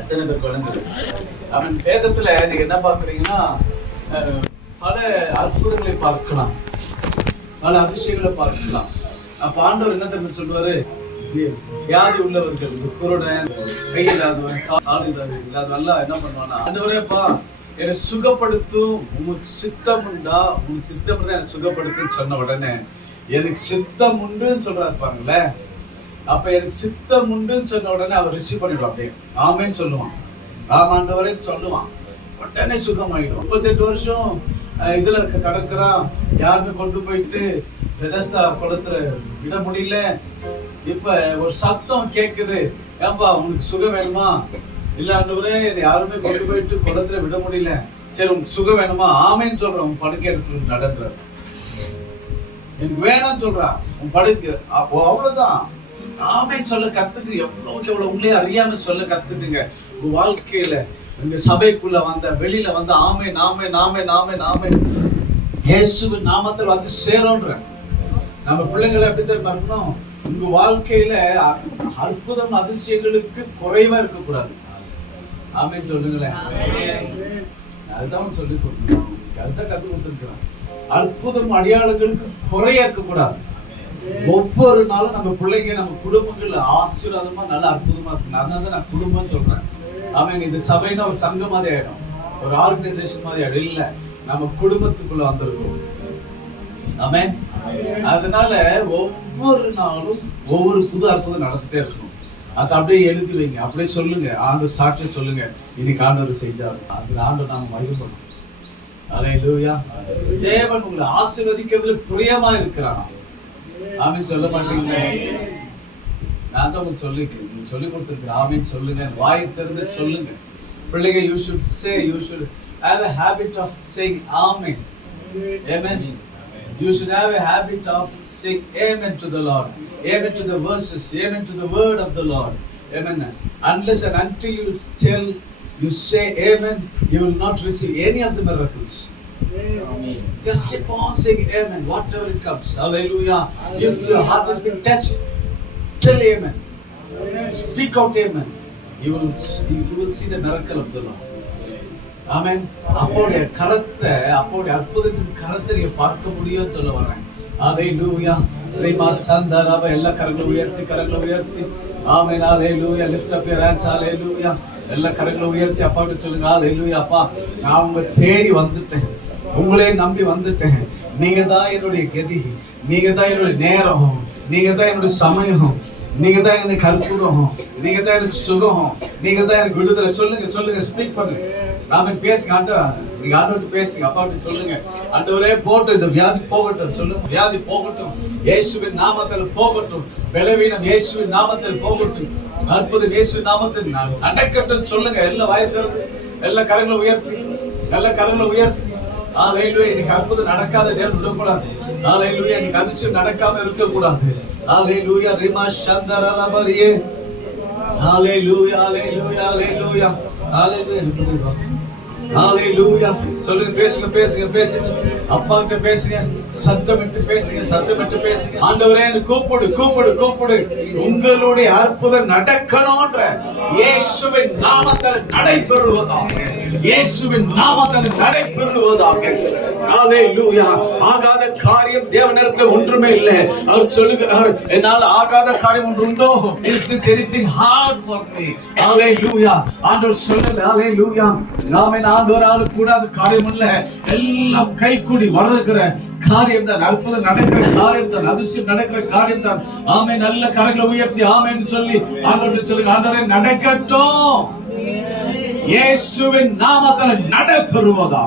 எத்தனை பேர் குழந்தை? அவன் வேதத்துல நீங்க என்ன பாக்குறீங்கன்னா பல அற்புதங்களை பார்க்கலாம், பல அதிசயங்களை பார்க்கலாம். அப்ப ஆண்டவர் என்ன தெரியும் சொல்லுவாரு, வியாதி உள்ளவர்கள், குருடன், கை இல்லாதவன், கால் இல்லாதவன் எல்லாம் என்ன பண்ணுவானா, ஆண்டவரேப்பா என்னை சுகப்படுத்தும், உங்களுக்கு சித்தம் உண்டா, உங்களுக்கு சித்தம் இருந்தா என்னை சுகப்படுத்துன்னு சொன்ன உடனே எனக்கு சித்தம் உண்டுன்னு சொல்றாரு பாருங்களேன். அப்ப எனக்கு சித்தம் உண்டுன்னு சொன்ன உடனே அவர் ரிசீவ் பண்ணிடுவான், அப்படியே ஆமேன்னு சொல்லுவான், ஆமாண்டவரே சொல்லுவான், உடனே சுகமாயிடும். 38 வருஷம் இதுல கடக்குறான், யாருமே கொண்டு போயிட்டு பெதஸ்தா குளத்துல விட முடியல. இப்ப ஒரு சத்தம் கேக்குது, ஏன்பா உனக்கு சுகம் வேணுமா? இல்ல ஆண்டவரே யாருமே கொண்டு போயிட்டு குளத்துல விட முடியல, சரி உனக்கு சுகம் வேணுமா? ஆமேன்னு சொல்றான். உன் படுக்கை இடத்துல நடந்துற, எனக்கு வேணும்னு சொல்றான் உன் படுக்கை. அவ்வளவுதான், ஆமே சொல்ல கத்துக்கு. எவ்வளவுக்கு எவ்வளவு உங்களே அறியாம சொல்ல கத்துக்குங்க. உங்க வாழ்க்கையில இந்த சபைக்குள்ள வந்த வெளியில வந்து ஆமே நாமே நாமே நாமே நாமே இயேசுவின் நாமத்தில் வந்து சேரோன்ற நம்ம பிள்ளைங்களை எப்படி தெரியும், உங்க வாழ்க்கையில அற்புதம் அதிசயங்களுக்கு குறைவா இருக்கக்கூடாது. ஆமேன்னு சொல்லுங்களேன். அதுதான் சொல்லி கொடுக்கணும், அதுதான் கத்து கொடுத்துருக்கிறேன். அற்புதம் அடையாளங்களுக்கு குறையா இருக்கக்கூடாது. ஒவ்வொரு நாளும் நம்ம பிள்ளைங்க நம்ம குடும்பங்கள்ல ஆசீர்வாதமா நல்ல அற்புதமா இருக்கு. அதனால நான் குடும்பம் சொல்றேன். ஆமாம், இந்த சபைனா ஒரு சங்கம் மாதிரி ஆயிடும், ஒரு ஆர்கனைசேஷன் மாதிரி ஆயிடும். இல்ல, நம்ம குடும்பத்துக்குள்ள வந்திருக்கோம். ஆமென். அதனால ஒவ்வொரு நாளும் ஒவ்வொரு புது அற்புதம் நடந்துட்டே இருக்கணும். அதை அப்படியே எழுதி வைங்க, அப்படியே சொல்லுங்க, ஆண்டவர் சாட்சி சொல்லுங்க, இன்னைக்கு ஆண்டவர் செஞ்சாரு, அதுல ஆண்டவர் நாம மகிழ்ப்போம். அல்லேலூயா. தேவன் உங்களை ஆசீர்வதிக்கிறதுல பிரியமா இருக்கிறான். ஆமீன் சொல்ல மாட்டீங்களே? நான் தான் உங்களுக்கு சொல்லி கொடுத்துருக்கேன். ஆமீன் சொல்லுங்க, வாய் திறந்து சொல்லுங்க. பிள்ளைங்க, you should have a habit of saying amen. Amen. You should have a habit of saying amen to the Lord, amen to the verses, amen to the word of the Lord. Amen. Unless and until you say amen, you will not receive any of the miracles. Amen. Just keep on saying amen, whatever it comes. Hallelujah. If your heart has been touched, tell amen. Speak out amen. You will see the miracle of the Lord. Amen. அப்போடைய கரத்தை, அப்போடைய அற்புதத்தின் கரத்தை நீங்க பார்க்க முடியும்னு சொல்ல வரேன். Hallelujah. Reema சந்தரவ எல்லா கரங்களை உயர்த்தி ஆமென். Hallelujah. Lift up your hands. Hallelujah. எல்லா கரங்களை உயர்த்தி அப்பாட்ட சொல்லுங்க. Hallelujah. அப்பா, நான் உங்களை தேடி வந்துட்டேன், உங்களே நம்பி வந்துட்டேன். நீங்க தான் என்னுடைய கதி, நீங்க தான் என்னுடைய நேரம், நீங்க தான் என்னுடைய சமயம், நீங்க தான் எனக்கு அற்புதம், நீங்க தான் எனக்கு சுகம், நீங்க தான் எனக்கு விடுதலை. சொல்லுங்க, ஸ்பீக் பண்ணுங்க. நாம பேசுங்க, ஆண்டவர் நீங்க ஆண்டவர்கிட்ட பேசுங்க, அப்பாட்ட சொல்லுங்க. ஆண்டவரே போகட்டும், இந்த வியாதி போகட்டும். சொல்லுங்க, வியாதி போகட்டும், இயேசுவின் நாமத்தில் போகட்டும். பலவீனம் இயேசுவின் நாமத்தில் போகட்டும், அற்புதம் இயேசுவின் நாமத்தில் நடக்கட்டும். சொல்லுங்க, எல்லா வாயை திறந்து, எல்லா கரங்களை உயர்த்தி, எல்லா கரங்களை உயர்த்தி. ஹalleluya. இன்னைக்கு அற்புதம் நடக்காத நேரம் விடக்கூடாது. ஹalleluya. இன்னைக்கு அதிசயம் நடக்காம இருக்கக்கூடாது. ஹalleluya. ரிமா சந்தரலபரியே. ஹalleluya, ஹalleluya, ஹalleluya, ஹalleluya. ஹalleluya. சொல்லுங்க, பேசுங்க. அப்பா கிட்ட பேசுங்க, சத்தமிட்டு பேசுங்க. ஆண்டவரே என்னை கூப்பிடு. உங்களுடைய அற்புதம் நடக்கணும்ன்ற இயேசுவின் நாமத்தில் நடைபெறுவதாக. இயேசுவின் நாமத்தில் நடைபெறுவதாக. ஹalleluya. ஆகாத காரியம் தேவனிடத்தில் ஒன்றுமே இல்லை. அவர் சொல்லுகிறார், என்னால் ஆகாத காரியம் ஒன்று உண்டோ? Is this anything hard for me? ஹalleluya. ஆண்டவர் சொல்லல. ஹalleluya. நாமே ஆண்டவரால் கூடாத காரியம் இல்ல, எல்லாம் கைகூடி வருகிற காரியம் தான், அற்புதம் நடக்கிற காரியம் தான், அதிசயம் நடக்கிற காரியம் தான். ஆமென். நல்ல கரங்களை உயர்த்தி ஆமென் சொல்லி ஆண்டவரே சொல்லுங்க, ஆண்டவரே நடக்கட்டும், இயேசுவின் நாமத்தில் நடைபெறுவதா.